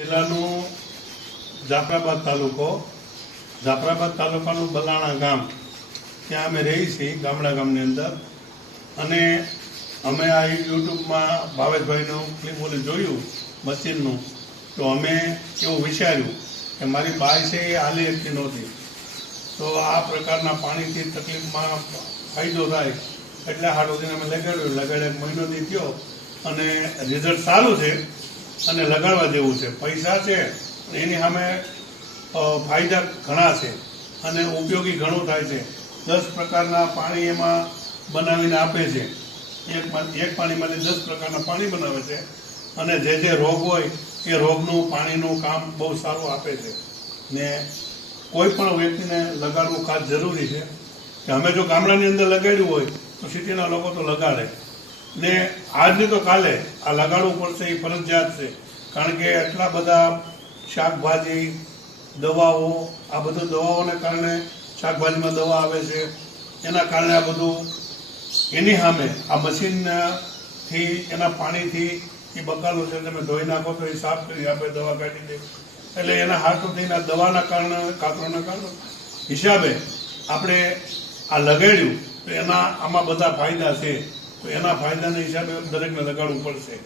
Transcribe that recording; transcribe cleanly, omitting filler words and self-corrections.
જિલ્લાનું જાફરાબાદ તાલુકાનું બલાણા ગામ, ત્યાં અમે રહીએ છીએ ગામની અંદર. અને અમે આ યુટ્યુબમાં ભાવેશભાઈનું ક્લિપ જોયું મશીનનું, તો અમે એવું વિચાર્યું કે મારી બાઈ છે એ હાલી શકતી નહોતી, તો આ પ્રકારના પાણીથી તકલીફમાં ફાયદો થાય એટલે હાડોદીને અમે લગાડ્યા 1 મહિનોથી થયો અને રિઝલ્ટ સારું છે અને લગાડવા જેવું છે. પૈસા છે એની સામે ફાયદા ઘણા છે અને ઉપયોગી ઘણું થાય છે. 10 પ્રકારના પાણી એમાં બનાવીને આપે છે. એક પાણીમાંથી 10 પ્રકારના પાણી બનાવે છે અને જે રોગ હોય એ રોગનું પાણીનું કામ બહુ સારું આપે છે. ને કોઈ પણ વ્યક્તિને લગાડવું ખાસ જરૂરી છે કે અમે જો ગામડાની અંદર લગાડ્યું હોય તો સિટીના લોકો તો લગાડે ને આજની તો કાલે આ લગાડવું પડશે એ ફરજિયાત છે. કારણ કે એટલા બધા શાકભાજી, દવાઓ, આ બધું દવાઓને કારણે શાકભાજીમાં દવા આવે છે, એના કારણે આ બધું એની સામે આ મશીનથી એના પાણીથી એ બકાલું છે તમે ધોઈ નાખો તો એ સાફ કરી આપે, દવા કાઢી દે. એટલે એના હાથો થઈને આ દવાના કારણે, કાતરોના કારણે હિસાબે આપણે આ લગાડ્યું તો એના આમાં બધા ફાયદા છે. તો એના ફાયદાના હિસાબે દરેકને લગાડવું પડશે.